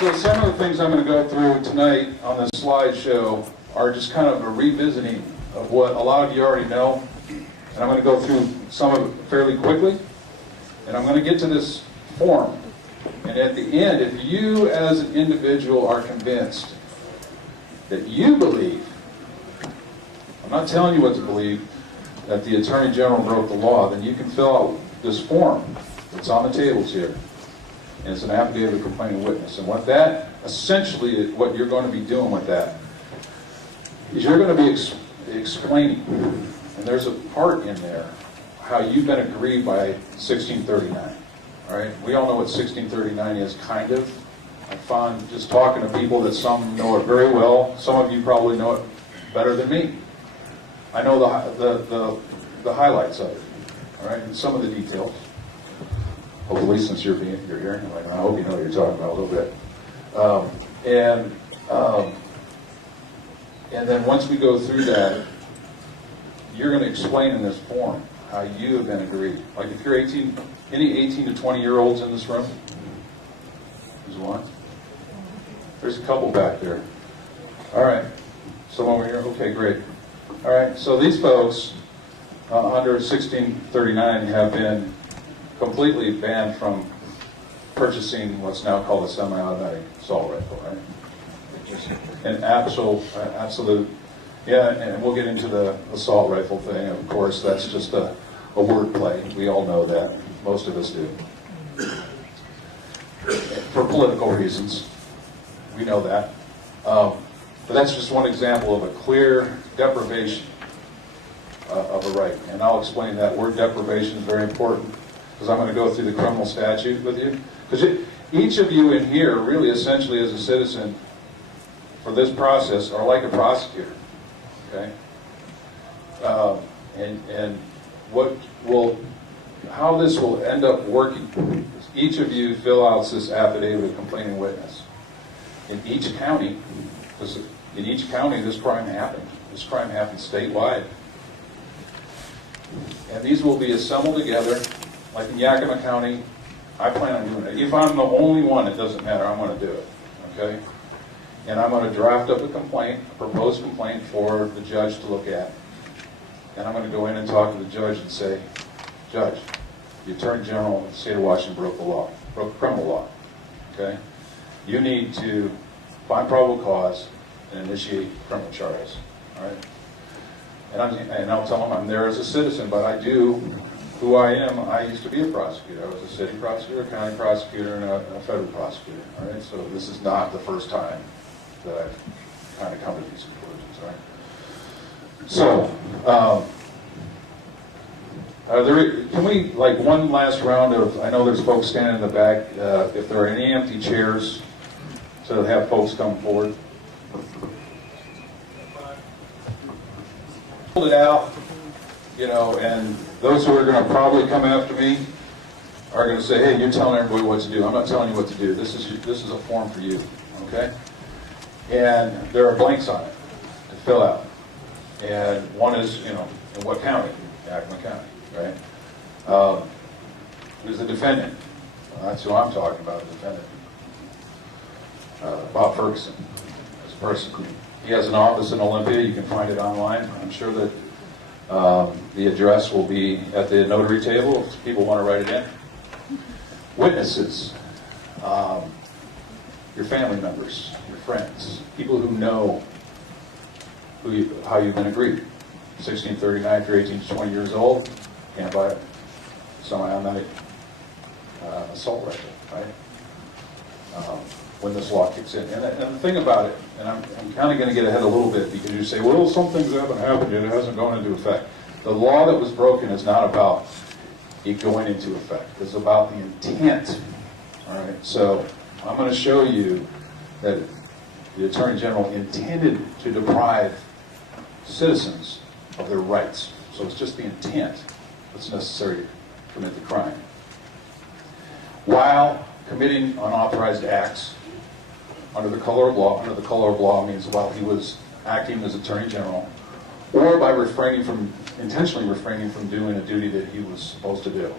So some of the things I'm going to go through tonight on this slideshow are just kind of a revisiting of what a lot of you already know. And I'm going to go through some of it fairly quickly. And I'm going to get to this form. And at the end, if you as an individual are convinced that you believe, I'm not telling you what to believe, that the Attorney General broke the law, then you can fill out this form that's on the tables here. And it's an affidavit of complaining witness. And what that, essentially, what you're going to be doing with that is you're going to be explaining, and there's a part in there, how you've been aggrieved by 1639. All right? We all know what 1639 is, kind of. I found just talking to people that some know it very well. Some of you probably know it better than me. I know the highlights of it, all right, and some of the details. Hopefully, since you're here, I hope you know what you're talking about a little bit. And then once we go through that, you're going to explain in this form how you have been aggrieved. Like if you're 18, any 18 to 20-year-olds in this room? There's one. There's a couple back there. All right. Some over here? Okay, great. All right, so these folks under 1639 have been completely banned from purchasing what's now called a semi-automatic assault rifle, right? Just an absolute, yeah, and we'll get into the assault rifle thing, of course. That's just a word play. We all know that. Most of us do. For political reasons. We know that. But that's just one example of a clear deprivation of a right. And I'll explain that. Word deprivation is very important because I'm going to go through the criminal statute with you. Because each of you in here, really essentially as a citizen for this process, are like a prosecutor. Okay? And how this will end up working is each of you fill out this affidavit of complaining witness. In each county, because in each county this crime happened. This crime happened statewide. And these will be assembled together, like in Yakima County. I plan on doing it. If I'm the only one, it doesn't matter, I'm going to do it. Okay? And I'm going to draft up a complaint, a proposed complaint for the judge to look at. And I'm going to go in and talk to the judge and say, Judge, the Attorney General of the state of Washington broke the law, broke criminal law. Okay? You need to find probable cause and initiate criminal charges. All right? And I'll tell them I'm there as a citizen, but I do who I am. I used to be a prosecutor. I was a city prosecutor, a county prosecutor, and a federal prosecutor. All right? So this is not the first time that I've kind of come to these conclusions. All right? So, can we, like one last round of, I know there's folks standing in the back, if there are any empty chairs, to have folks come forward. Hold it out, you know, and those who are going to probably come after me are going to say, hey, you're telling everybody what to do. I'm not telling you what to do. This is a form for you, okay? And there are blanks on it to fill out. And one is, you know, in what county? Yakima County, right? Who's the defendant? Well, that's who I'm talking about, the defendant. Bob Ferguson, as a person. He has an office in Olympia. You can find it online. I'm sure that the address will be at the notary table if people want to write it in. Witnesses, your family members, your friends, people who know how you've been aggrieved. 1639, if you're 18 to 20 years old, can't buy a semi-automatic assault rifle, right? When this law kicks in. And the thing about it, and I'm kind of going to get ahead a little bit because you say, well, some things haven't happened yet, it hasn't gone into effect. The law that was broken is not about it going into effect. It's about the intent. All right, so I'm going to show you that the Attorney General intended to deprive citizens of their rights. So it's just the intent that's necessary to commit the crime. While committing unauthorized acts under the color of law. Under the color of law means while he was acting as Attorney General, or by intentionally refraining from doing a duty that he was supposed to do.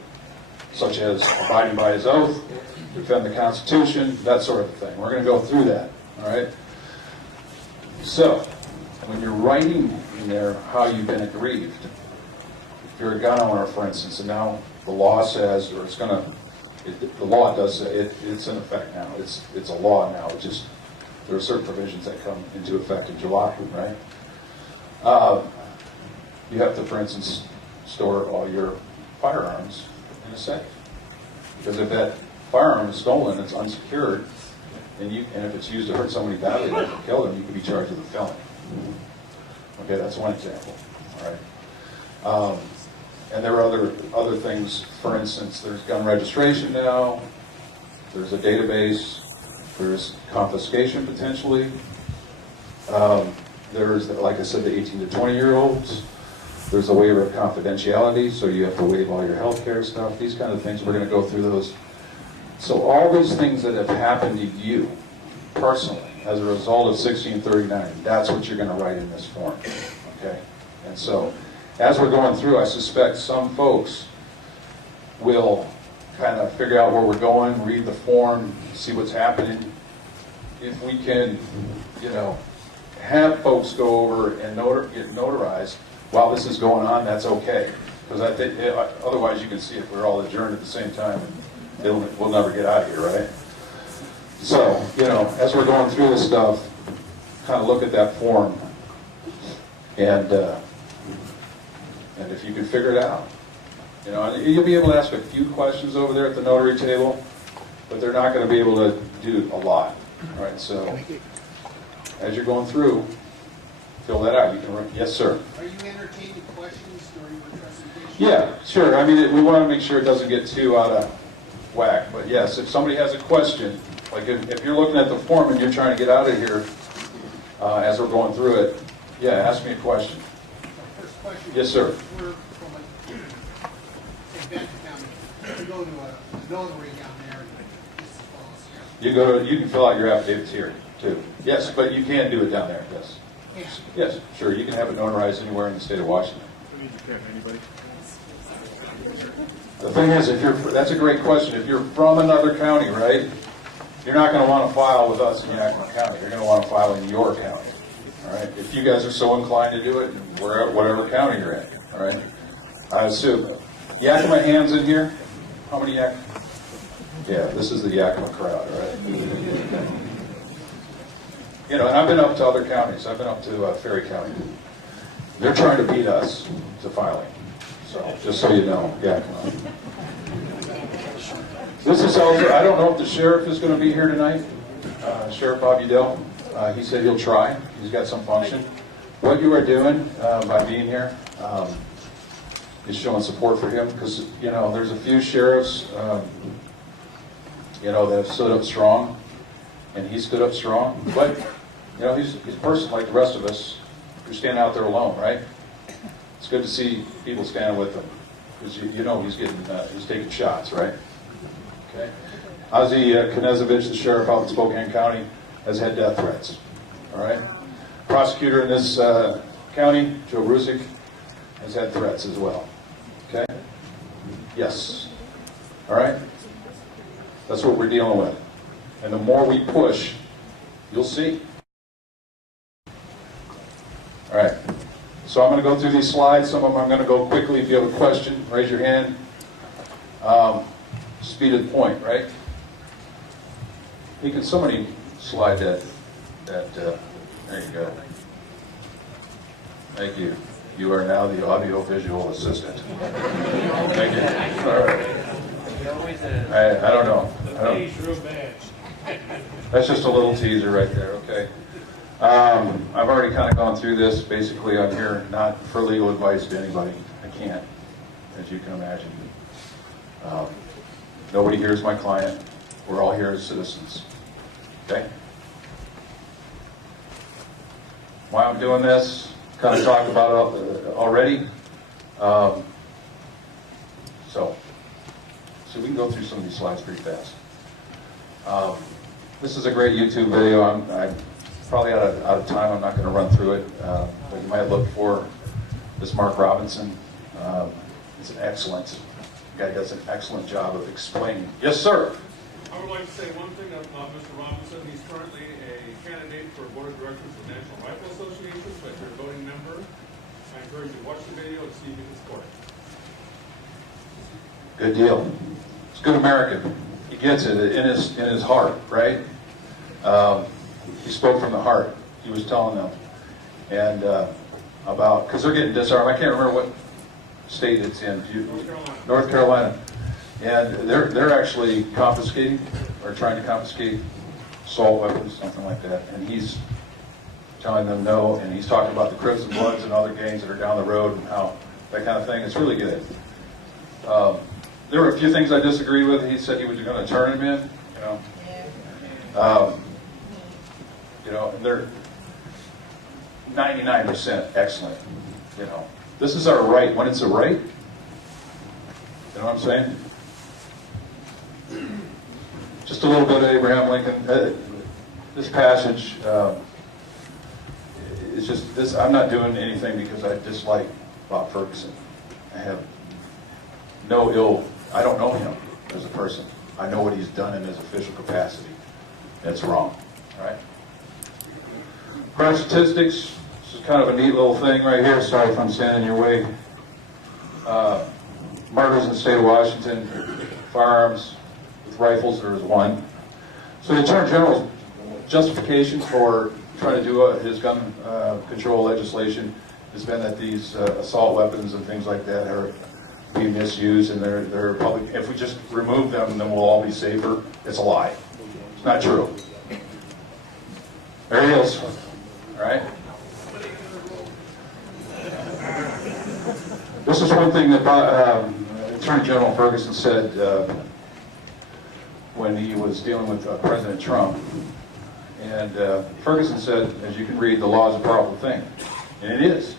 such as abiding by his oath, defend the Constitution, that sort of thing. We're going to go through that, all right? So, when you're writing in there how you've been aggrieved, if you're a gun owner, for instance, and now the law says, or it's going to, the law does say it's in effect now. It's a law now. It's just there are certain provisions that come into effect in July, right? You have to, for instance, store all your firearms in a safe, because if that firearm is stolen, it's unsecured, and if it's used to hurt somebody badly, like to kill them, you could be charged with a felony. Okay, that's one example. All right. And there are other things. For instance, there's gun registration now. There's a database. There's confiscation potentially. There's, like I said, the 18 to 20-year-olds. There's a waiver of confidentiality, so you have to waive all your health care stuff. These kind of things. We're going to go through those. So all those things that have happened to you personally as a result of 1639, that's what you're going to write in this form. Okay? And so, as we're going through, I suspect some folks will kind of figure out where we're going, read the form, see what's happening. If we can, have folks go over and get notarized while this is going on, that's okay. Because I think otherwise you can see if we're all adjourned at the same time, we'll never get out of here, right? So, as we're going through this stuff, kind of look at that form, and if you can figure it out, you'll be able to ask a few questions over there at the notary table, but they're not going to be able to do a lot. All right, so as you're going through, fill that out. You can, yes, sir. Are you entertaining questions during your presentation? Yeah, sure. I mean, we want to make sure it doesn't get too out of whack. But yes, if somebody has a question, like if you're looking at the form and you're trying to get out of here as we're going through it, yeah, ask me a question. First question. Yes, sir. We're from a Benton County. We go to a notary down there. You can fill out your affidavits here too. Yes, but you can do it down there. Yes. Yeah. Yes, sure. You can have it notarized anywhere in the state of Washington. The thing is, that's a great question. If you're from another county, right, you're not going to want to file with us in Yakima County. You're going to want to file in your county. All right. If you guys are so inclined to do it, whatever county you're in. All right. I assume Yakima hands in here. How many Yakima? Yeah, this is the Yakima crowd, right? And I've been up to other counties. I've been up to Ferry County. They're trying to beat us to filing. So, just so you know, Yakima. This is also, I don't know if the sheriff is going to be here tonight. Sheriff Bob Udell. He said he'll try. He's got some function. What you are doing by being here is showing support for him, because, there's a few sheriffs that have stood up strong, and he stood up strong. But, he's a person like the rest of us who stand out there alone, right? It's good to see people standing with him, because he's taking shots, right? Okay. Ozzie Knezovich, the sheriff out in Spokane County, has had death threats. All right. Prosecutor in this county, Joe Rusick, has had threats as well. Okay. Yes. All right. That's what we're dealing with. And the more we push, you'll see. All right. So I'm going to go through these slides. Some of them I'm going to go quickly. If you have a question, raise your hand. Speed of the point, right? Can somebody slide that, there you go. Thank you. You are now the audio-visual assistant. Thank you. All right. I don't know. That's just a little teaser right there, okay? I've already kind of gone through this. Basically, I'm here not for legal advice to anybody. I can't, as you can imagine. Nobody here is my client. We're all here as citizens, okay? Why I'm doing this, kind of talked about it already. So we can go through some of these slides pretty fast. This is a great YouTube video. I'm probably out of time. I'm not going to run through it, but you might look for this Mark Robinson. He's an excellent The guy does an excellent job of explaining. Yes, sir. I would like to say one thing about Mr. Robinson. He's currently a candidate for Board of Directors of the National Rifle Association, so if you're a voting member, I encourage you to watch the video and see if you can support it. Good deal. He's a good American. He gets it in his heart, right? He spoke from the heart. He was telling them, and about, because they're getting disarmed. I can't remember what state it's in. North Carolina. North Carolina. And they're actually confiscating, or trying to confiscate assault weapons, something like that. And he's telling them no, and he's talking about the Crips and Bloods and other gangs that are down the road and how that kind of thing. It's really good. There were a few things I disagreed with. He said he was going to turn him in, and they're 99% excellent. This is our right. When it's a right, you know what I'm saying? Just a little bit of Abraham Lincoln. This passage is just this. I'm not doing anything because I dislike Bob Ferguson. I have no ill. I don't know him as a person. I know what he's done in his official capacity. That's wrong. Right? Crime statistics. This is kind of a neat little thing right here. Sorry if I'm standing in your way. Murders in the state of Washington. Firearms with rifles, there is one. So the Attorney General's justification for trying to do his gun control legislation has been that these assault weapons and things like that are being misused, and they're public. If we just remove them, then we'll all be safer. It's a lie. It's not true. There he is. All right. This is one thing that Attorney General Ferguson said when he was dealing with President Trump. And Ferguson said, as you can read, the law is a powerful thing. And it is.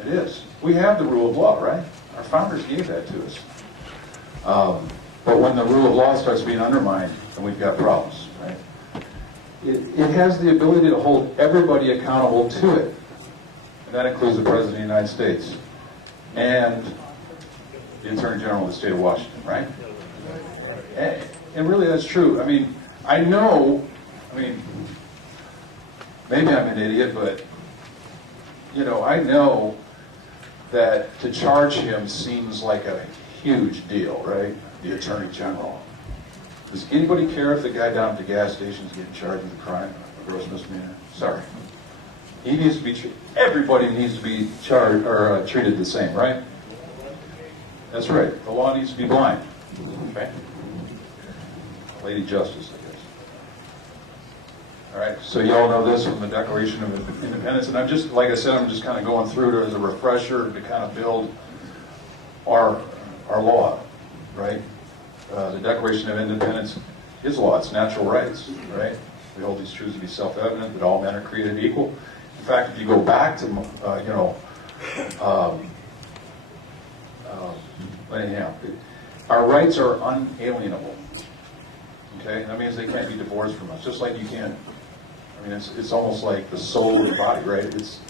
It is. We have the rule of law, right? Our founders gave that to us. But when the rule of law starts being undermined, then we've got problems, right? It has the ability to hold everybody accountable to it. And that includes the President of the United States and the Attorney General of the state of Washington, right? And really that's true. I mean, maybe I'm an idiot, but, I know that to charge him seems like a huge deal, right? The Attorney General. Does anybody care if the guy down at the gas station is getting charged with a crime, a gross misdemeanor? Sorry. He needs to be, everybody needs to be charged or treated the same, right? That's right. The law needs to be blind. Okay? Lady Justice, I guess. All right, so you all know this from the Declaration of Independence, and I'm just, like I said, I'm just kind of going through it as a refresher to kind of build our law, right? The Declaration of Independence is law, it's natural rights, right? We hold these truths to be self-evident, that all men are created equal. In fact, if you go back to, anyhow, our rights are unalienable. Okay, that means they can't be divorced from us, just like you can't. I mean, it's almost like the soul of the body, right? It's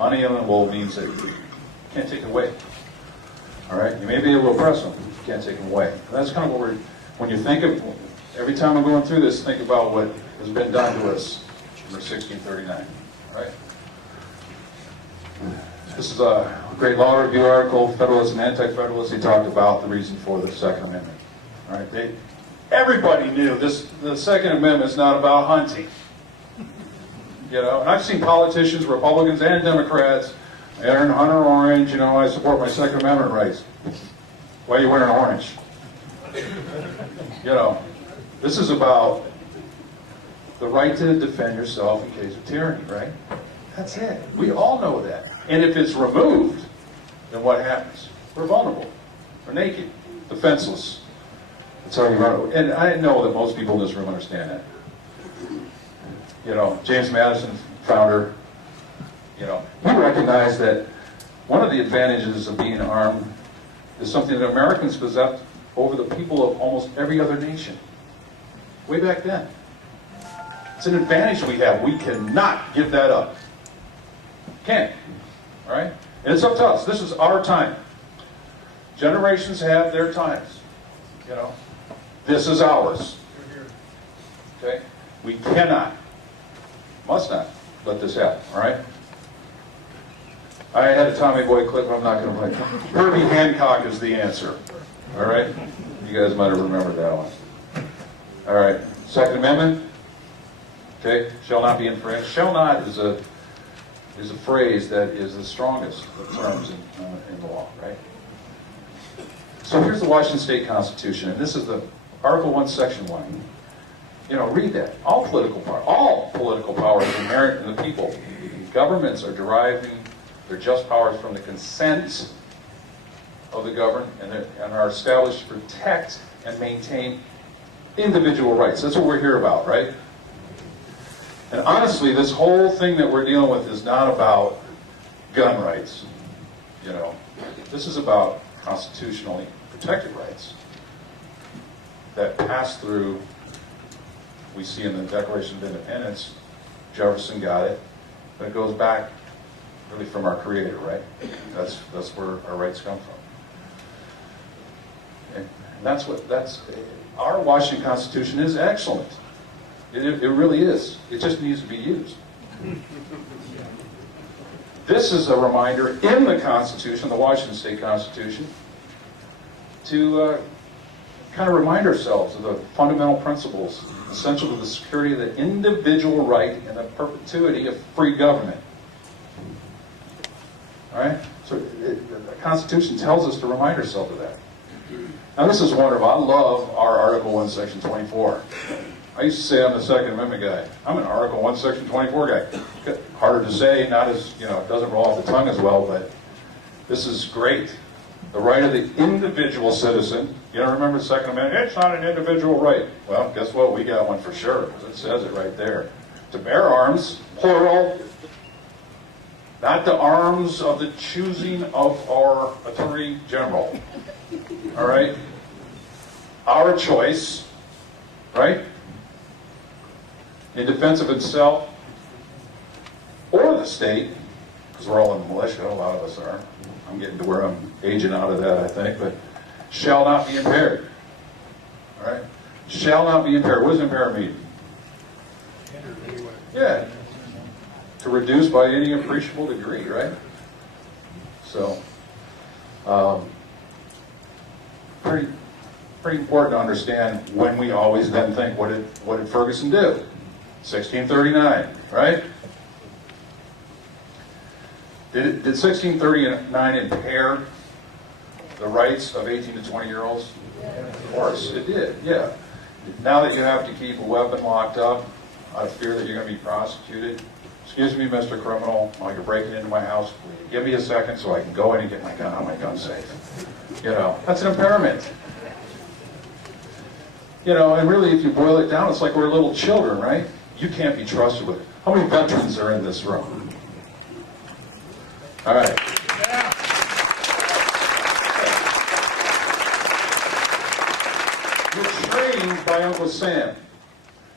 unalienable means that you can't take it away. All right, you may be able to oppress them, you can't take them away. And that's kind of what when you think of, every time I'm going through this, think about what has been done to us under 1639, right? This is a great law review article, Federalists and Anti-Federalists. They talked about the reason for the Second Amendment. All right, everybody knew this. The Second Amendment is not about hunting. And I've seen politicians, Republicans and Democrats, Aaron Hunter Orange. I support my Second Amendment rights. Why are you wearing orange? This is about the right to defend yourself in case of tyranny, right? That's it. We all know that. And if it's removed, then what happens? We're vulnerable. We're naked, defenseless. That's how you run it. And I know that most people in this room understand that. James Madison, founder, he recognized that one of the advantages of being armed is something that Americans possess over the people of almost every other nation. Way back then. It's an advantage we have. We cannot give that up. Can't. All right? And it's up to us. This is our time. Generations have their times. You know, this is ours. Okay? We cannot, must not let this happen, all right? I had a Tommy Boy clip, I'm not going to play. Herbie Hancock is the answer, all right? You guys might have remembered that one. All right, Second Amendment, okay, shall not be infringed. Shall not is a phrase that is the strongest of terms in the law, right? So here's the Washington State Constitution, and this is the Article 1, Section 1. You know, read that. All political power is inherent in the people. Governments are deriving their just powers from the consent of the governed and are established to protect and maintain individual rights. That's what we're here about, right? And honestly, this whole thing that we're dealing with is not about gun rights. You know, this is about constitutionally protected rights that pass through. We see in the Declaration of Independence, Jefferson got it, but it goes back really from our Creator, right? That's where our rights come from. And that's our Washington Constitution is excellent. It really is. It just needs to be used. This is a reminder in the Constitution, the Washington State Constitution, to kind of remind ourselves of the fundamental principles essential to the security of the individual right and the perpetuity of free government. All right? So the Constitution tells us to remind ourselves of that. Now this is wonderful. I love our Article 1, Section 24. I used to say I'm the Second Amendment guy. I'm an Article 1, Section 24 guy. Harder to say, not as, you know, it doesn't roll off the tongue as well, but this is great. The right of the individual citizen. You know, remember the Second Amendment? It's not an individual right. Well, guess what? We got one for sure, because it says it right there. To bear arms, plural, not the arms of the choosing of our Attorney General. All right? Our choice, right? In defense of himself or the state, because we're all in the militia, a lot of us are. I'm getting to where I'm aging out of that, I think, but shall not be impaired. All right? Shall not be impaired. What does impair mean? Yeah. To reduce by any appreciable degree, right? So, pretty important to understand when we always then think, what did Ferguson do? 1639, right? Did 1639 impair the rights of 18 to 20-year-olds? Of course, it did, yeah. Now that you have to keep a weapon locked up out of fear that you're going to be prosecuted, excuse me, Mr. Criminal, while you're breaking into my house, give me a second so I can go in and get my gun on my gun safe. You know, that's an impairment. You know, and really, if you boil it down, it's like we're little children, right? You can't be trusted with it. How many veterans are in this room? All right. You're trained by Uncle Sam.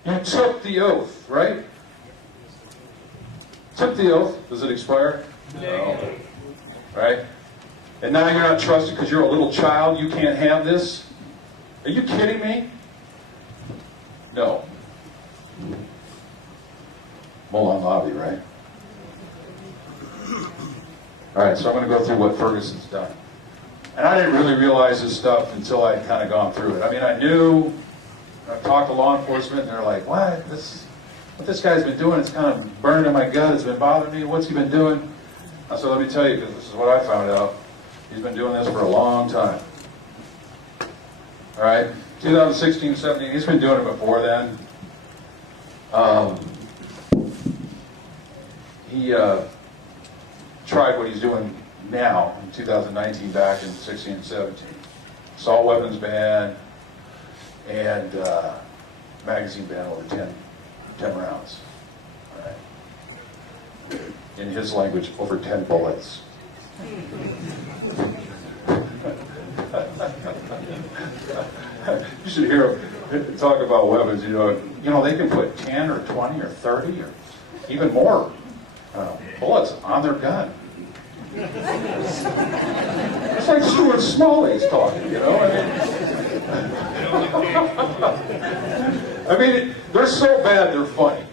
You took the oath, right? Took the oath. Does it expire? No. Right? And now you're not trusted because you're a little child. You can't have this? Are you kidding me? No. Mullen Lobby, right? All right, so I'm going to go through what Ferguson's done. And I didn't really realize this stuff until I'd kind of gone through it. I mean, I knew, I talked to law enforcement, and they're like, what this guy's been doing, it's kind of burning in my gut, it's been bothering me, what's he been doing? I said, let me tell you, because this is what I found out. He's been doing this for a long time. All right, 2016, 17, he's been doing it before then. He tried what he's doing now in 2019 back in 16 and 17. Assault weapons ban and magazine ban over 10 rounds. All right. In his language, over 10 bullets. You should hear him talk about weapons. You know, they can put 10 or 20 or 30 or even more bullets on their gun. It's like Stuart Smalley's talking, you know. I mean, I mean, they're so bad, they're funny.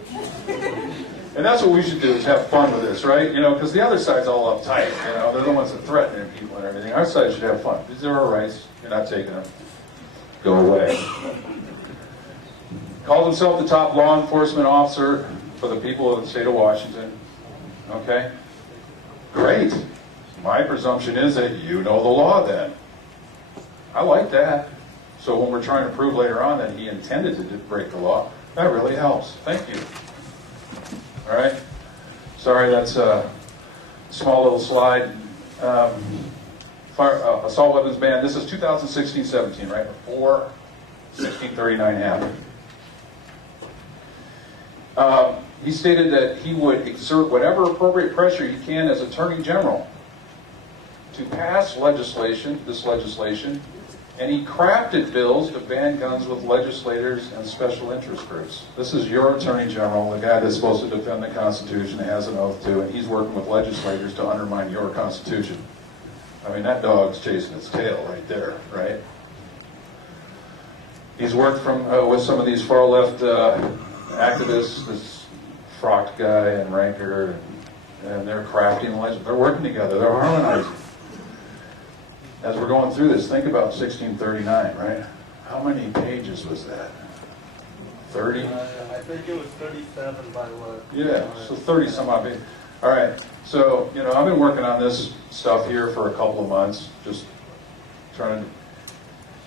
And that's what we should do, is have fun with this, right? You know, because the other side's all uptight, you know. They're the ones that threaten people and everything. Our side should have fun. These are our rights. You're not taking them. Go away. Calls himself the top law enforcement officer for the people of the state of Washington. Okay? Great. My presumption is that you know the law then. I like that. So when we're trying to prove later on that he intended to break the law, that really helps. Thank you. All right? Sorry, that's a small little slide. Assault weapons ban. This is 2016-17, right? Before 1639 happened. He stated that he would exert whatever appropriate pressure he can as Attorney General to pass this legislation, and he crafted bills to ban guns with legislators and special interest groups. This is your Attorney General, the guy that's supposed to defend the Constitution, has an oath to, and he's working with legislators to undermine your Constitution. I mean, that dog's chasing its tail right there, right? He's worked with some of these far-left activists, this Frocht guy and Ranker, and they're crafting legend. They're working together. They're harmonizing. As we're going through this, think about 1639, right? How many pages was that? 30? I think it was 37 by what? Yeah, so 30 some odd pages. All right, so, you know, I've been working on this stuff here for a couple of months, just trying to,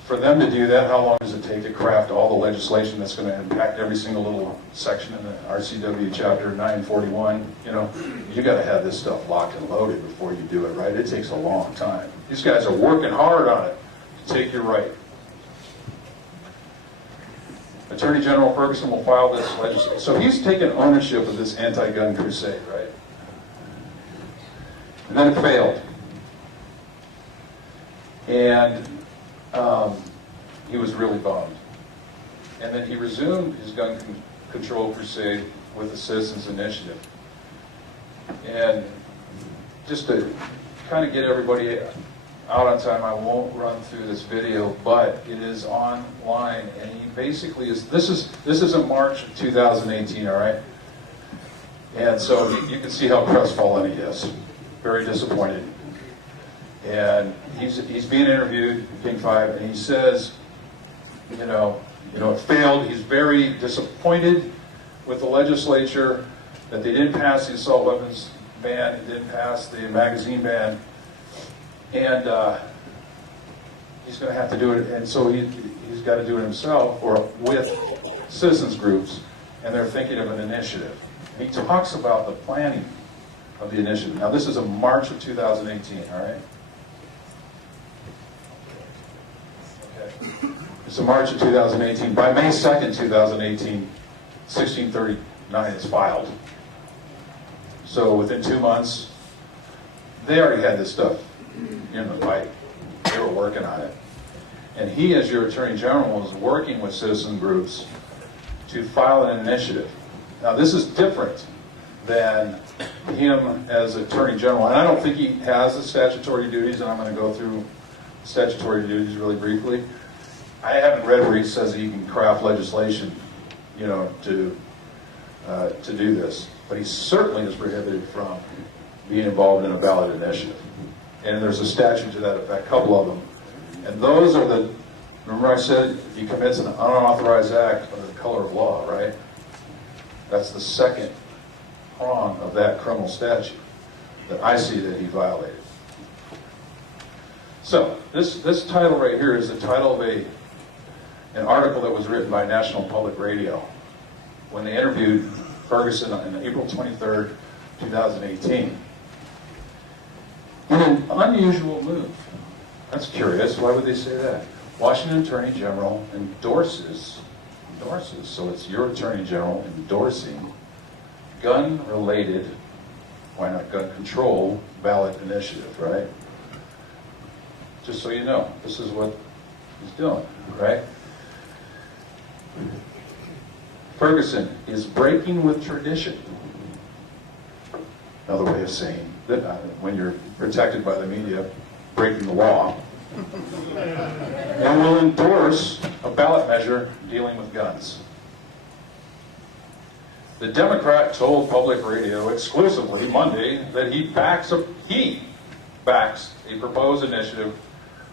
for them to do that, how long does it take to craft all the legislation that's going to impact every single little section in the RCW chapter 941? You know, you got to have this stuff locked and loaded before you do it, right? It takes a long time. These guys are working hard on it to take your right. Attorney General Ferguson will file this legislation. So he's taken ownership of this anti-gun crusade, right? And then it failed. And he was really bummed. And then he resumed his gun control crusade with the Citizens Initiative. And just to kind of get everybody out on time, I won't run through this video, but it is online, and he basically is, this is in March of 2018, all right? And so you can see how crestfallen he is. Very disappointed. And he's being interviewed, King 5, and he says, you know, it failed. He's very disappointed with the legislature that they didn't pass the assault weapons ban, didn't pass the magazine ban, and he's going to have to do it. And so he's got to do it himself or with citizens groups, and they're thinking of an initiative. He talks about the planning of the initiative. Now, this is in March of 2018, all right? Okay. It's in March of 2018. By May 2nd, 2018, 1639 is filed. So within 2 months, they already had this stuff in the pipe. They were working on it. And he, as your Attorney General, was working with citizen groups to file an initiative. Now, this is different than him as Attorney General. And I don't think he has the statutory duties, and I'm going to go through statutory duties really briefly. I haven't read where he says he can craft legislation, you know, to do this. But he certainly is prohibited from being involved in a ballot initiative. And there's a statute to that effect, a couple of them. And those are the, remember I said he commits an unauthorized act under the color of law, right? That's the second prong of that criminal statute that I see that he violated. So, this title right here is the title of an article that was written by National Public Radio when they interviewed Ferguson on April 23rd, 2018. In an unusual move. That's curious. Why would they say that? Washington Attorney General endorses, so it's your Attorney General endorsing gun-related, why not gun control, ballot initiative, right? Just so you know, this is what he's doing, right? Ferguson is breaking with tradition. Another way of saying that when you're protected by the media, breaking the law. and will endorse a ballot measure dealing with guns. The Democrat told public radio exclusively Monday that he backs a proposed initiative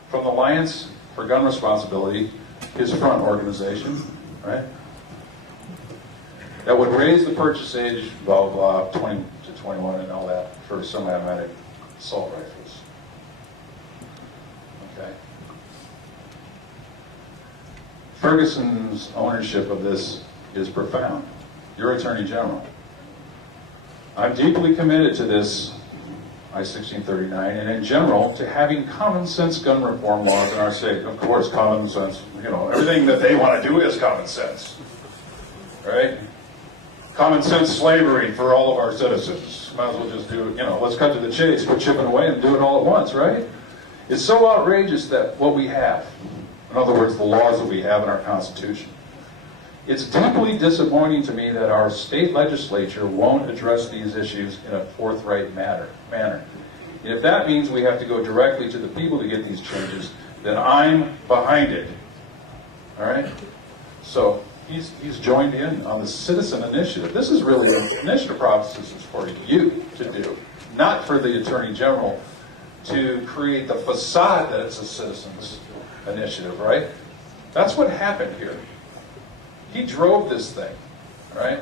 from the Alliance for Gun Responsibility, his front organization, right? That would raise the purchase age, blah, blah, blah, 20 to 21 and all that for semi-automatic assault rifles. Okay. Ferguson's ownership of this is profound. You're Attorney General. I'm deeply committed to this I-1639 and in general to having common sense gun reform laws in our state. Of course, common sense, everything that they want to do is common sense, right? Common sense slavery for all of our citizens. Might as well just do it, let's cut to the chase, quit chipping away and do it all at once, right? It's so outrageous that what we have, in other words, the laws that we have in our Constitution, it's deeply disappointing to me that our state legislature won't address these issues in a forthright manner. And if that means we have to go directly to the people to get these changes, then I'm behind it. All right? So he's joined in on the citizen initiative. This is really an initiative process for you to do, not for the Attorney General to create the facade that it's a citizen's initiative, right? That's what happened here. He drove this thing, right?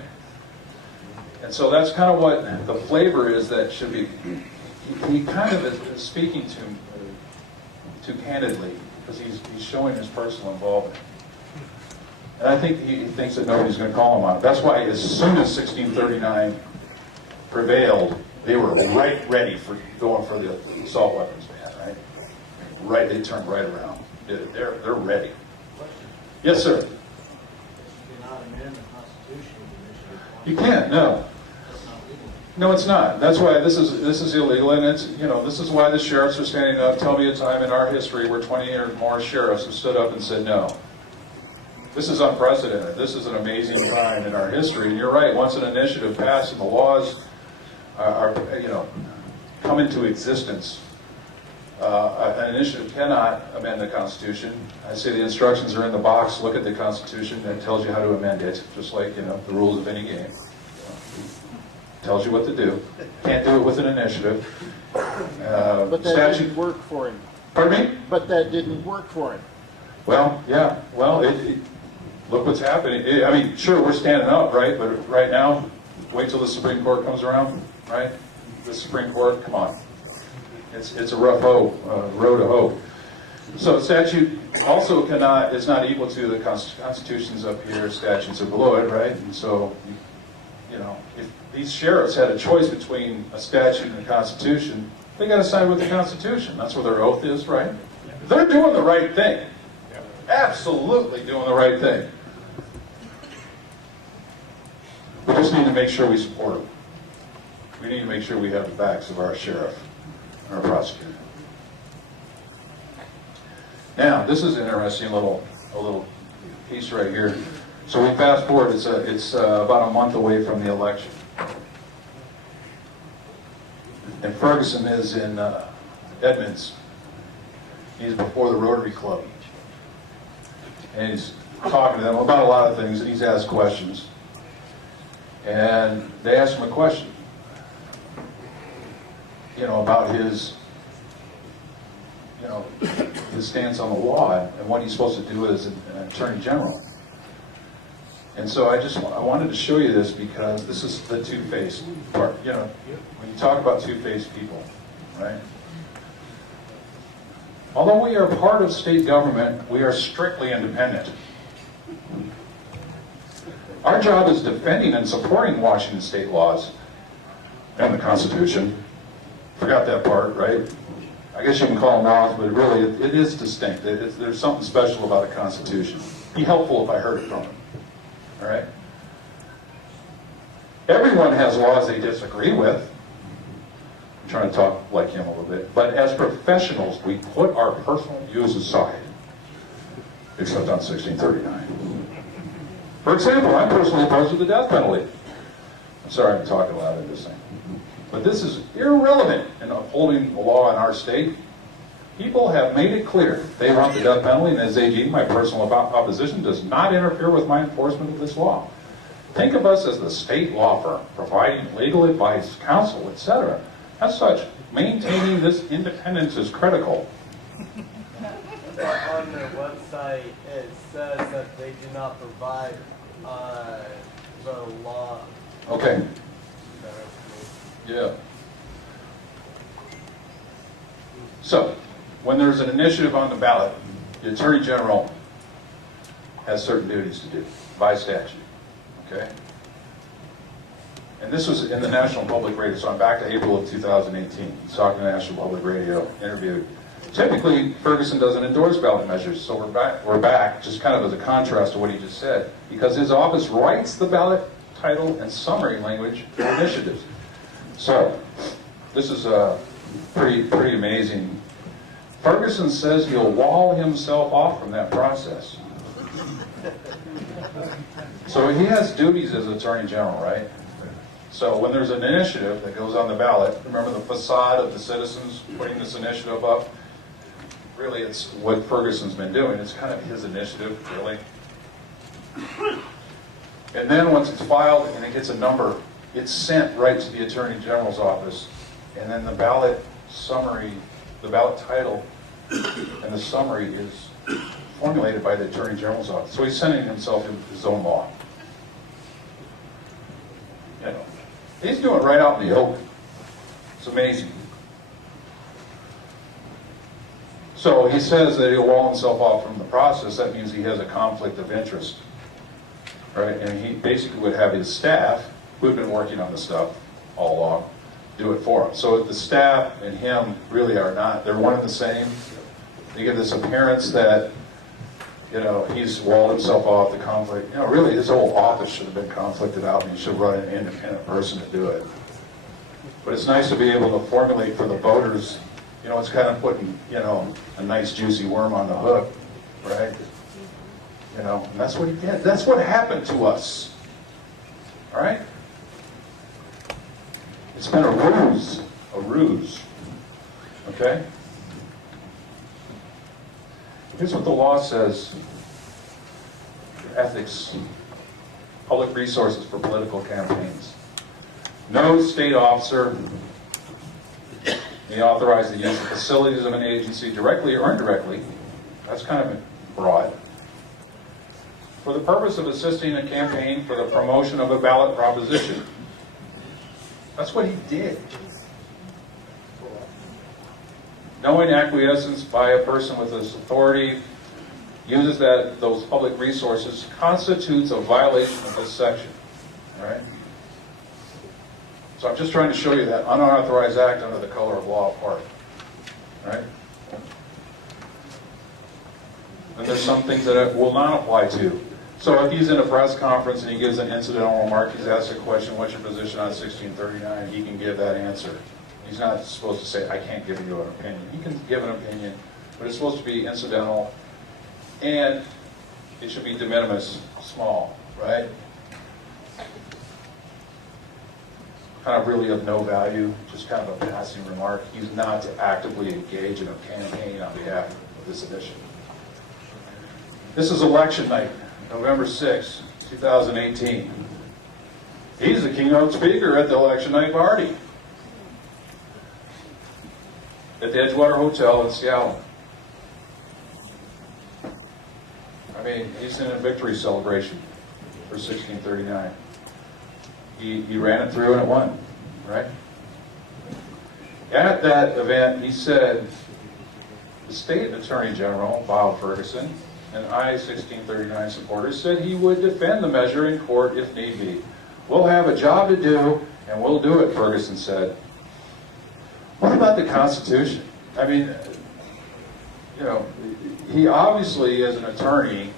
And so that's kind of what the flavor is that should be. He kind of is speaking too candidly because he's showing his personal involvement. And I think he thinks that nobody's going to call him on it. That's why as soon as 1639 prevailed, they were right ready for going for the assault weapons ban, right? Right, they turned right around. They're ready. Yes, sir. You can't, no. No, it's not. That's why this is illegal, and it's this is why the sheriffs are standing up. Tell me a time in our history where 20 or more sheriffs have stood up and said no. This is unprecedented. This is an amazing time in our history. And you're right. Once an initiative passed and the laws are come into existence, an initiative cannot amend the Constitution. I say the instructions are in the box. Look at the Constitution, and it tells you how to amend it, just like the rules of any game. Tells you what to do. Can't do it with an initiative. But that didn't work for him. Pardon me? But that didn't work for him. Well, yeah. Well, look what's happening. I mean, sure, we're standing up, right? But right now, wait till the Supreme Court comes around, right? The Supreme Court, come on. It's a rough road to hoe. So statute also is not equal to the Constitution's up here, statutes are below it, right? And so, if these sheriffs had a choice between a statute and a Constitution, they got to side with the Constitution. That's where their oath is, right? They're doing the right thing. Absolutely doing the right thing. We just need to make sure we support them. We need to make sure we have the backs of our sheriff and our prosecutor. Now, this is an interesting little piece right here. So we fast forward. It's about a month away from the election, and Ferguson is in Edmonds. He's before the Rotary Club, and he's talking to them about a lot of things, and he's asked questions. And they asked him a question, about his stance on the law and what he's supposed to do as an Attorney General. And so I wanted to show you this because this is the two-faced part. When you talk about two-faced people, right? Although we are part of state government, we are strictly independent. Our job is defending and supporting Washington state laws and the Constitution. Forgot that part, right? I guess you can call them laws, but really it is distinct. There's something special about a Constitution. It'd be helpful if I heard it from him. All right? Everyone has laws they disagree with. I'm trying to talk like him a little bit. But as professionals, we put our personal views aside, except on 1639. For example, I'm personally opposed to the death penalty. I'm sorry I'm talking loud in this thing. But this is irrelevant in upholding the law in our state. People have made it clear they want the death penalty, and as AG, my personal opposition does not interfere with my enforcement of this law. Think of us as the state law firm, providing legal advice, counsel, etc. As such, maintaining this independence is critical. On their website, it says that they do not provide the law. Okay. Yeah. So, when there's an initiative on the ballot, the Attorney General has certain duties to do by statute. Okay? And this was in the National Public Radio, so I'm back to April of 2018. Talking to National Public Radio, interviewed. Typically, Ferguson doesn't endorse ballot measures, so we're back, just kind of as a contrast to what he just said, because his office writes the ballot title and summary language for initiatives. So, this is pretty amazing. Ferguson says he'll wall himself off from that process. So he has duties as Attorney General, right? So when there's an initiative that goes on the ballot, remember the facade of the citizens putting this initiative up? Really, it's what Ferguson's been doing. It's kind of his initiative, really. And then once it's filed and it gets a number, it's sent right to the Attorney General's office. And then the ballot summary, the ballot title, and the summary is formulated by the Attorney General's office. So he's sending himself his own law. You know, he's doing it right out in the open. It's amazing. So he says that he'll wall himself off from the process. That means he has a conflict of interest, right? And he basically would have his staff, who've been working on the stuff all along, do it for him. So the staff and him really are not, they're one and the same. They give this appearance that, you know, he's walled himself off, the conflict. You know, really his whole office should have been conflicted out and he should run an independent person to do it. But it's nice to be able to formulate for the voters. You know, it's kind of putting, you know, a nice juicy worm on the hook, right? You know, and that's what he did. That's what happened to us. All right? It's been a ruse, okay? Here's what the law says. Ethics, public resources for political campaigns. No state officer may authorize the use of facilities of an agency directly or indirectly, that's kind of broad, for the purpose of assisting a campaign for the promotion of a ballot proposition. That's what he did. Knowing acquiescence by a person with this authority uses those public resources constitutes a violation of this section. All right? So I'm just trying to show you that unauthorized act under the color of law part. All right? And there's some things that it will not apply to. So if he's in a press conference and he gives an incidental remark, he's asked a question, what's your position on 1639? He can give that answer. He's not supposed to say, I can't give you an opinion. He can give an opinion, but it's supposed to be incidental, and it should be de minimis, small, right? Kind of really of no value, just kind of a passing remark. He's not to actively engage in a campaign on behalf of this initiative. This is election night, November 6, 2018. He's the keynote speaker at the election night party at the Edgewater Hotel in Seattle. I mean, he's in a victory celebration for 1639. He ran it through and it won, right? At that event, he said, the state attorney general, Bob Ferguson, and I, 1639 supporters, said he would defend the measure in court if need be. We'll have a job to do, and we'll do it, Ferguson said. What about the Constitution? I mean, you know, he obviously, as an attorney,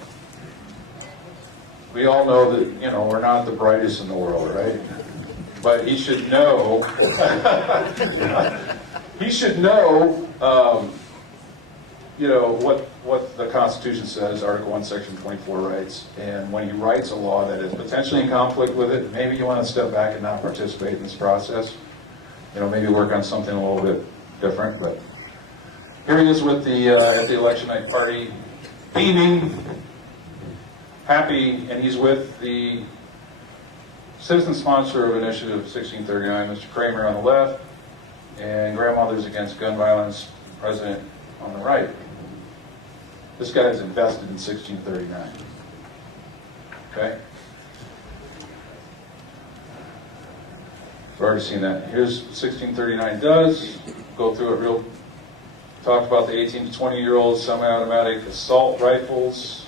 we all know that, you know, we're not the brightest in the world, right? But he should know, you know, what the Constitution says, Article 1, Section 24 writes. And when he writes a law that is potentially in conflict with it, maybe you want to step back and not participate in this process. You know, maybe work on something a little bit different, but Here he is with the at the election night party, beaming, happy, and he's with the citizen sponsor of Initiative 1639, Mr. Kramer on the left, and Grandmothers Against Gun Violence, President on the right. This guy is invested in 1639. Okay? We've already seen that. Here's what 1639 does. Go through it real. Talked about the 18 to 20-year-olds semi-automatic assault rifles.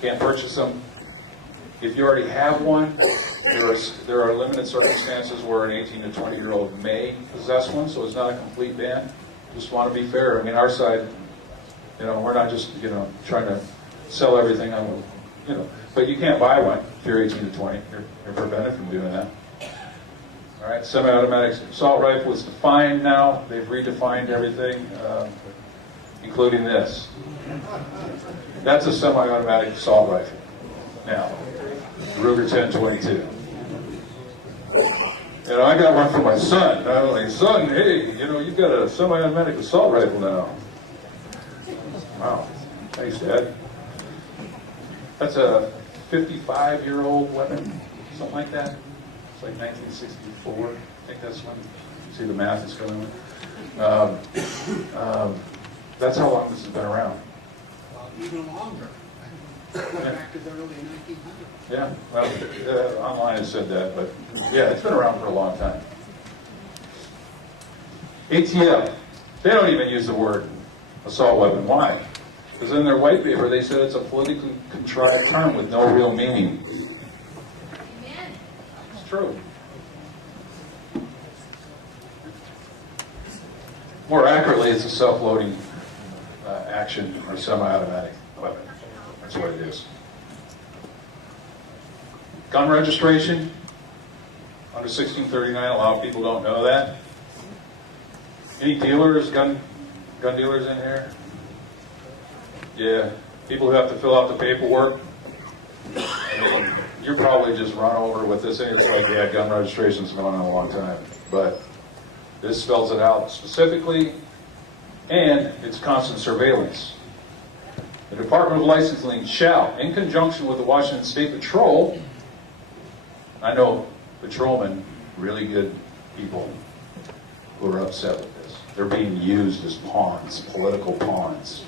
Can't purchase them. If you already have one, there are limited circumstances where an 18 to 20-year-old may possess one, so it's not a complete ban. Just want to be fair. I mean, our side, we're not just, trying to sell everything on, but you can't buy one if you're 18 to 20. You're prevented from doing that. All right, semi-automatic assault rifle is defined now. They've redefined everything, including this. That's a semi-automatic assault rifle now. Ruger 1022. I got one for my son. I was like, son, hey, you've got a semi-automatic assault rifle now. Wow, thanks, Dad. That's a 55-year-old weapon, something like that. It's like 1964. I think that's when you see the math is going on. That's how long this has been around. Even longer. Back to the early 1900s. Yeah, well, online has said that, but yeah, it's been around for a long time. ATF, they don't even use the word assault weapon. Why? Because in their white paper they said it's a politically contrived term with no real meaning. Amen. It's true. More accurately, it's a self-loading action or semi-automatic weapon. That's what it is. Gun registration under 1639. A lot of people don't know that. Any dealers, gun dealers in here? Yeah, people who have to fill out the paperwork. I mean, you're probably just run over with this thing. It's like, yeah, gun registration's been on a long time, but this spells it out specifically, and it's constant surveillance. The Department of Licensing shall, in conjunction with the Washington State Patrol, I know patrolmen, really good people, who are upset with this. They're being used as pawns, political pawns.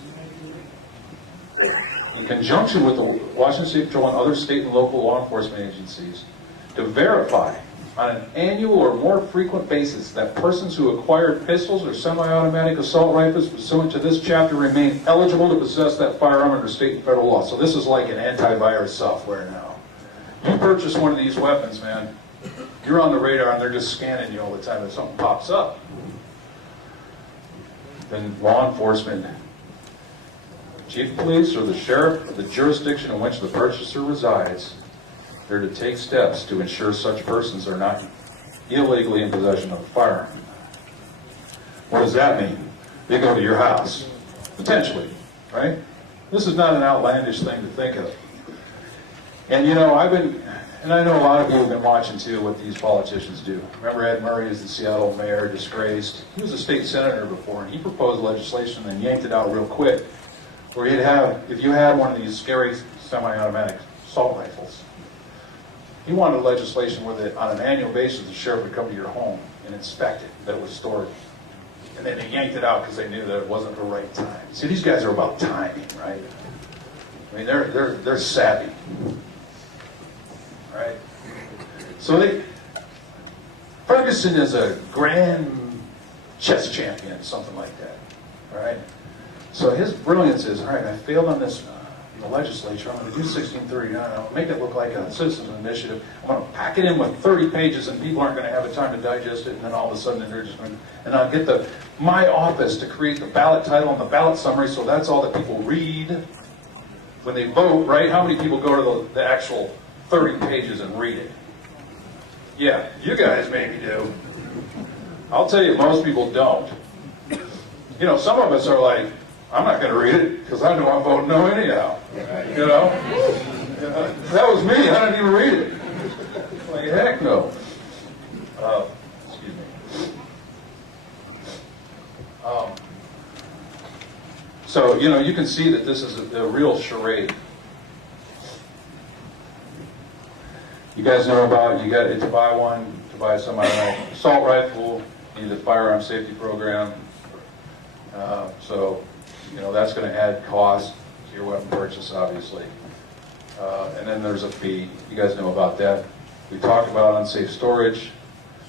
In conjunction with the Washington State Patrol and other state and local law enforcement agencies, to verify on an annual or more frequent basis that persons who acquire pistols or semi-automatic assault rifles pursuant to this chapter remain eligible to possess that firearm under state and federal law. So this is like an antivirus software now. You purchase one of these weapons, man, you're on the radar and they're just scanning you all the time. If something pops up, then law enforcement, chief of police or the sheriff of the jurisdiction in which the purchaser resides, they're to take steps to ensure such persons are not illegally in possession of a firearm. What does that mean? They go to your house, potentially, right? This is not an outlandish thing to think of. And I know a lot of you have been watching too what these politicians do. Remember Ed Murray is the Seattle mayor, disgraced. He was a state senator before, and he proposed legislation and yanked it out real quick, where he'd have, if you had one of these scary semi-automatic assault rifles, he wanted legislation where that on an annual basis the sheriff would come to your home and inspect it that was stored. And then they yanked it out because they knew that it wasn't the right time. See, these guys are about timing, right? I mean, they're savvy, right? So Ferguson is a grand chess champion, something like that, right? So his brilliance is, all right, I failed on this in the legislature. I'm going to do 1639. I'll make it look like a citizen's initiative. I'm going to pack it in with 30 pages, and people aren't going to have the time to digest it. And then all of a sudden, they're just going to, and I'll get my office to create the ballot title and the ballot summary, so that's all that people read when they vote, right? How many people go to the actual 30 pages and read it? Yeah, you guys maybe do. I'll tell you, most people don't. Some of us are like, I'm not going to read it because I know I'm voting no anyhow. That was me. I didn't even read it. Like, heck no. Excuse me. So, you know, you can see that this is a real charade. You guys know about, you got to buy one, to buy some, I don't know, assault rifle, you need a firearm safety program. So, you know, that's going to add cost to your weapon purchase, obviously. And then there's a fee. You guys know about that. We talked about unsafe storage,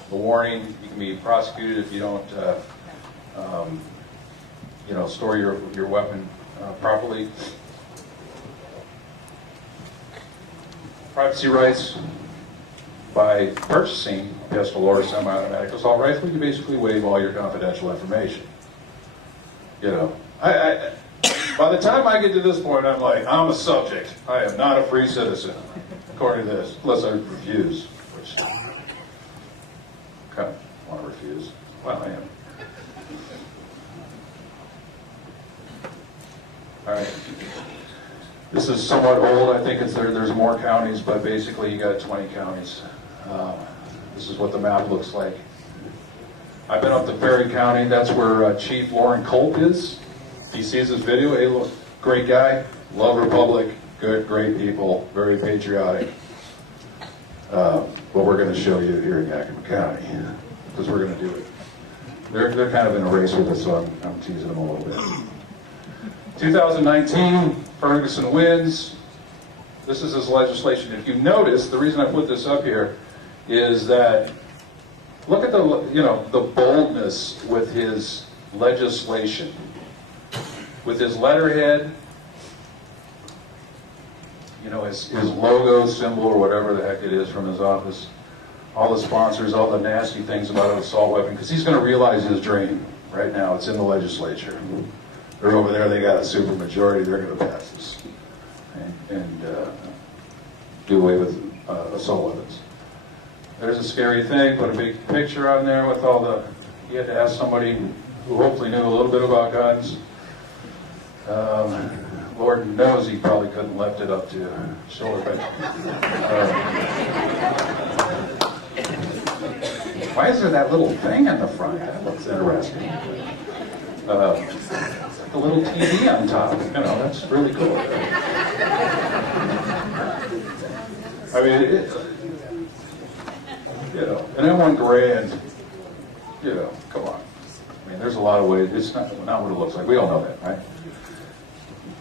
the warning. You can be prosecuted if you don't, you know, store your weapon properly. Privacy rights. By purchasing a pistol or a semi-automatic assault rifle, you basically waive all your confidential information. You know, by the time I get to this point, I'm like, I'm a subject. I am not a free citizen, according to this, unless I refuse, which I kind of want to refuse. Well, I am. All right. This is somewhat old. I think there's more counties, but basically you got 20 counties. This is what the map looks like. I've been up to Perry County. That's where Chief Lauren Culp is. He sees this video. Hey, look, great guy. Love Republic. Good, great people. Very patriotic. What we're going to show you here in Yakima County, because we're going to do it. They're kind of in a race with us, so I'm teasing them a little bit. 2019, Ferguson wins. This is his legislation. If you notice, the reason I put this up here is that look at the, you know, the boldness with his legislation, with his letterhead, you know, his logo, symbol, or whatever the heck it is from his office, all the sponsors, all the nasty things about an assault weapon, because he's going to realize his dream right now. It's in the legislature. They're over there, they got a super majority, they're going to pass this and do away with assault weapons. There's a scary thing, put a big picture on there with all the, you had to ask somebody who hopefully knew a little bit about guns. Lord knows he probably couldn't lift it up to shoulder, but why is there that little thing in the front? That looks interesting. The little TV on top, you know, that's really cool. I mean, you know, and then $1 grand, you know, come on. I mean, there's a lot of ways. It's not what it looks like. We all know that, right?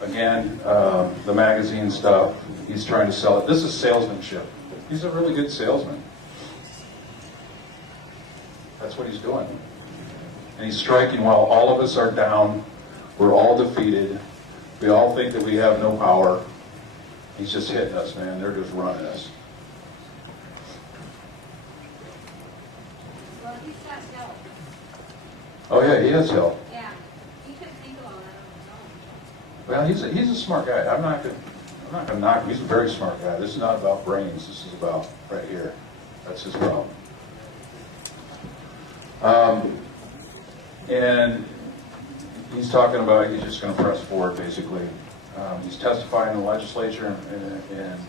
Again, the magazine stuff, he's trying to sell it. This is salesmanship. He's a really good salesman. That's what he's doing. And he's striking while all of us are down. We're all defeated. We all think that we have no power. He's just hitting us, man. They're just running us. Well, he's got help. Oh yeah, he has help. Yeah. He could think of all that Well, he's a smart guy. I'm not gonna knock him. He's a very smart guy. This is not about brains. This is about right here. That's his problem. And he's talking about he's just going to press forward, basically. He's testifying in the legislature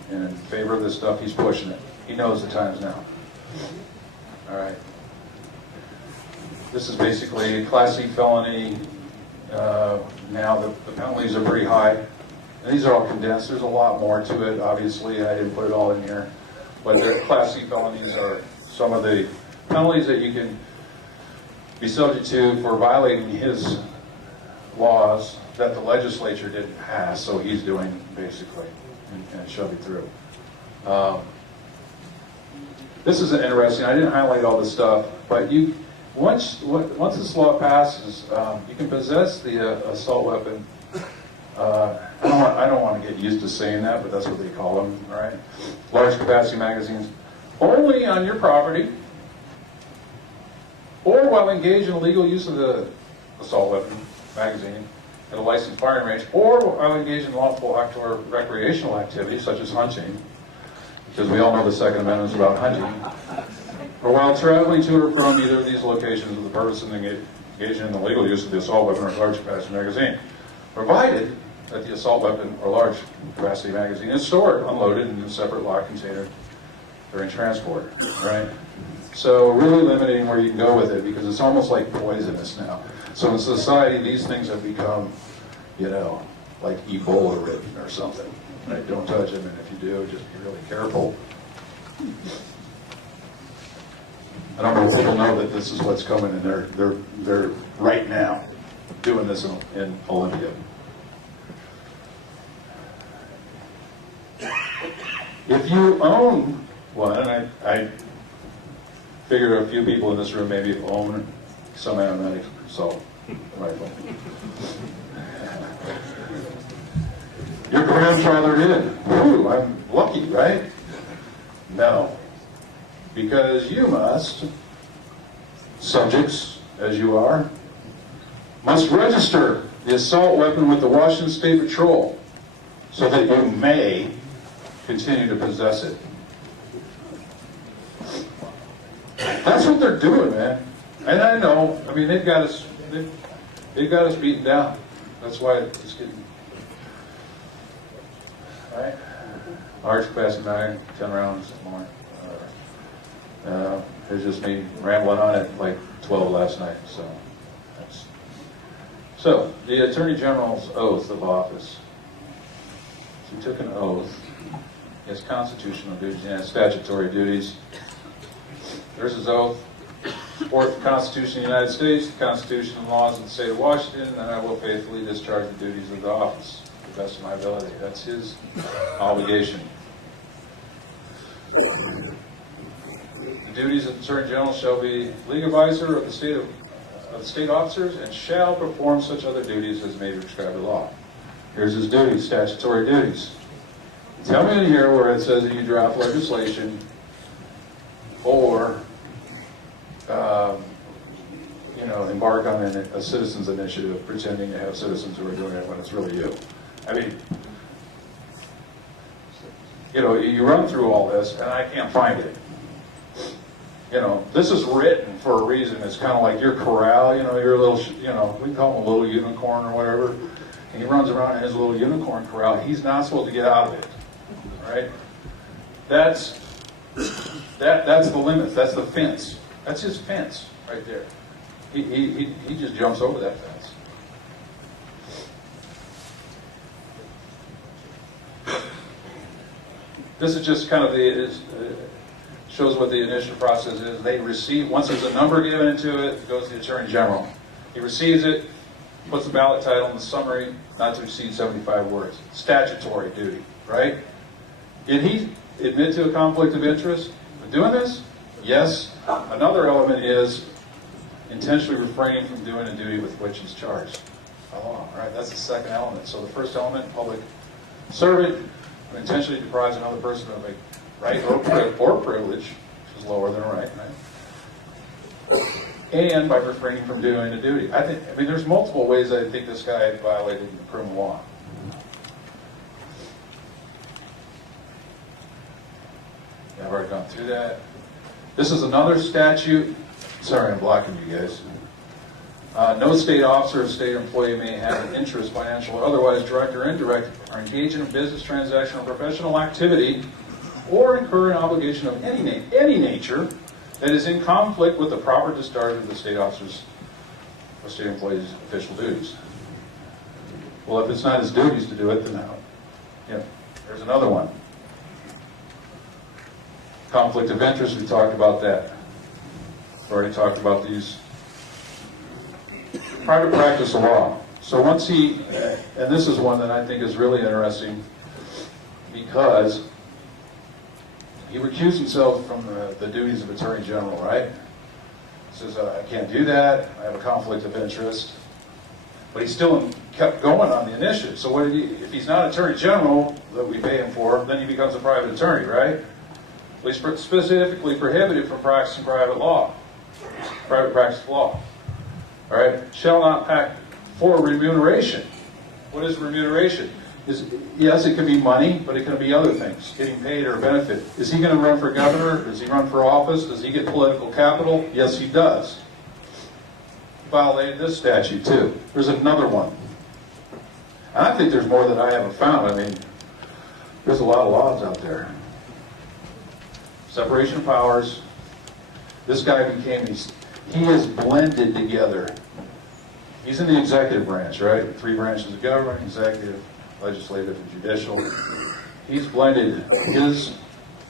in favor of this stuff. He's pushing it. He knows the times now. All right. This is basically a Class C felony. Now the penalties are pretty high. And these are all condensed. There's a lot more to it, obviously. I didn't put it all in here. But the Class C felonies are some of the penalties that you can be subject to for violating his laws that the legislature didn't pass, so he's doing basically and shoving through. This is interesting. I didn't highlight all this stuff, but once this law passes, you can possess the assault weapon. I don't want to get used to saying that, but that's what they call them. All right, large capacity magazines, only on your property, or while engaged in illegal use of the assault weapon magazine at a licensed firing range, or while engaged in lawful outdoor recreational activities such as hunting, because we all know the Second Amendment is about hunting, or while traveling to or from either of these locations with the purpose of engaging in the legal use of the assault weapon or large capacity magazine, provided that the assault weapon or large capacity magazine is stored unloaded in a separate locked container during transport, right? So really limiting where you can go with it, because it's almost like poisonous now. So in society, these things have become, you know, like Ebola ridden or something. Right? Don't touch them, and if you do, just be really careful. I don't know if people know that this is what's coming, and they're right now doing this in Olympia. If you own one, and I figure a few people in this room maybe own some automatic assault rifle. Your grandfather did. Ooh, I'm lucky, right? No. Because you must, subjects as you are, must register the assault weapon with the Washington State Patrol so that you may continue to possess it. That's what they're doing, man. And I know, I mean, they've got us beaten down. That's why it's getting, all right? Large capacity 9, 10 rounds more. It was just me rambling on it like 12 last night. So the Attorney General's oath of office. He took an oath. He has constitutional duties and statutory duties. There's his oath. Support the Constitution of the United States, the Constitution and laws of the state of Washington, and I will faithfully discharge the duties of the office to the best of my ability. That's his obligation. The duties of the Attorney General shall be legal advisor of the state officers and shall perform such other duties as may be prescribed by law. Here's his duties, statutory duties. Tell me in here where it says that you draft legislation or embark on a citizens initiative pretending to have citizens who are doing it when it's really you. I mean, you run through all this and I can't find it. This is written for a reason. It's kind of like your corral, your little, we call him a little unicorn or whatever. And he runs around in his little unicorn corral. He's not supposed to get out of it, right? That's the limit. That's the fence. That's his fence right there. He just jumps over that fence. This is just kind of shows what the initial process is. They receive, once there's a number given into it, it goes to the Attorney General. He receives it, puts the ballot title in the summary, not to exceed 75 words. Statutory duty, right? Did he admit to a conflict of interest with doing this? Yes. Another element is intentionally refraining from doing a duty with which he's charged by law. All right, that's the second element. So the first element, public servant, who intentionally deprives another person of a right or privilege, which is lower than a right, and by refraining from doing a duty. I mean, there's multiple ways I think this guy violated the criminal law. Yeah, I've already gone through that. This is another statute. Sorry, I'm blocking you guys. No state officer or state employee may have an interest, financial or otherwise, direct or indirect, or engage in a business transaction or professional activity, or incur an obligation of any nature that is in conflict with the proper discharge of the state officer's or state employee's official duties. Well, if it's not his duties to do it, then how? There's another one. Conflict of interest, we talked about that. We've already talked about these. Private practice of law. So once and this is one that I think is really interesting because he recused himself from the duties of Attorney General, right? He says, I can't do that, I have a conflict of interest. But he still kept going on the initiative. So what if he's not Attorney General that we pay him for, then he becomes a private attorney, right? Well, he's specifically prohibited from practicing private practice of law. All right, shall not act for remuneration. What is remuneration? Yes, it can be money, but it can be other things, getting paid or benefit. Is he going to run for governor? Does he run for office? Does he get political capital? Yes, he does. He violated this statute too. There's another one. And I think there's more that I haven't found. I mean, there's a lot of laws out there. Separation of powers. This guy he has blended together He's in the executive branch, right? 3 branches of government: executive, legislative, and judicial. He's blended his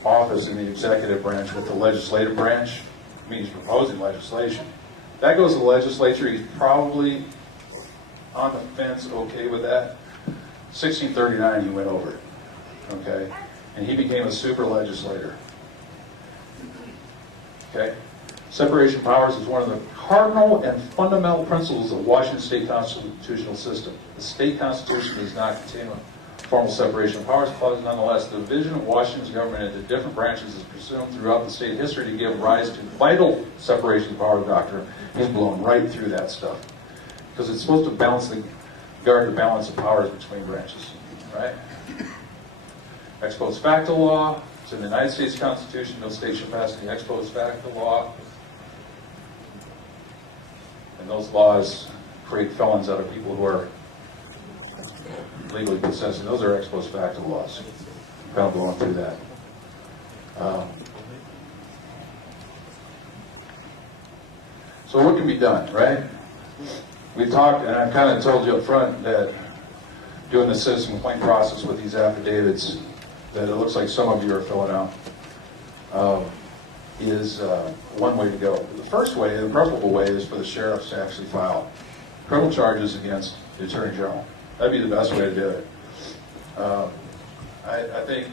office in the executive branch with the legislative branch. I mean, he's proposing legislation. That goes to the legislature. He's probably on the fence, okay with that. 1639, he went over it, okay? And he became a super legislator, okay? Separation of powers is one of the cardinal and fundamental principles of the Washington state constitutional system. The state constitution does not contain a formal separation of powers clause. Nonetheless, the division of Washington's government into different branches is presumed throughout the state history to give rise to vital separation of powers doctrine. He's blown right through that stuff because it's supposed to guard the balance of powers between branches, right? Ex post facto law. It's in the United States Constitution. No state shall pass any ex post facto law. And those laws create felons out of people who are legally possessing. Those are ex post facto laws. Kind of going through that. So what can be done, right? We talked, and I kind of told you up front that doing the citizen complaint process with these affidavits that it looks like some of you are filling out is one way to go. The first way, the preferable way, is for the sheriffs to actually file criminal charges against the Attorney General. That'd be the best way to do it. I think,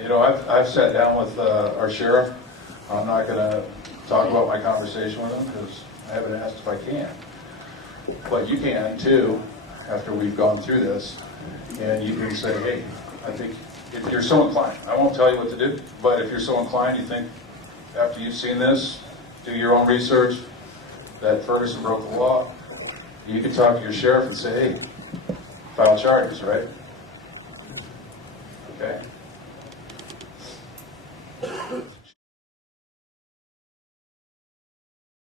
you know, I've sat down with our sheriff. I'm not going to talk about my conversation with him because I haven't asked if I can. But you can too, after we've gone through this, and you can say, hey, I think if you're so inclined, I won't tell you what to do, but if you're so inclined, you think after you've seen this, do your own research, that Ferguson broke the law, you can talk to your sheriff and say, hey, file charges, right?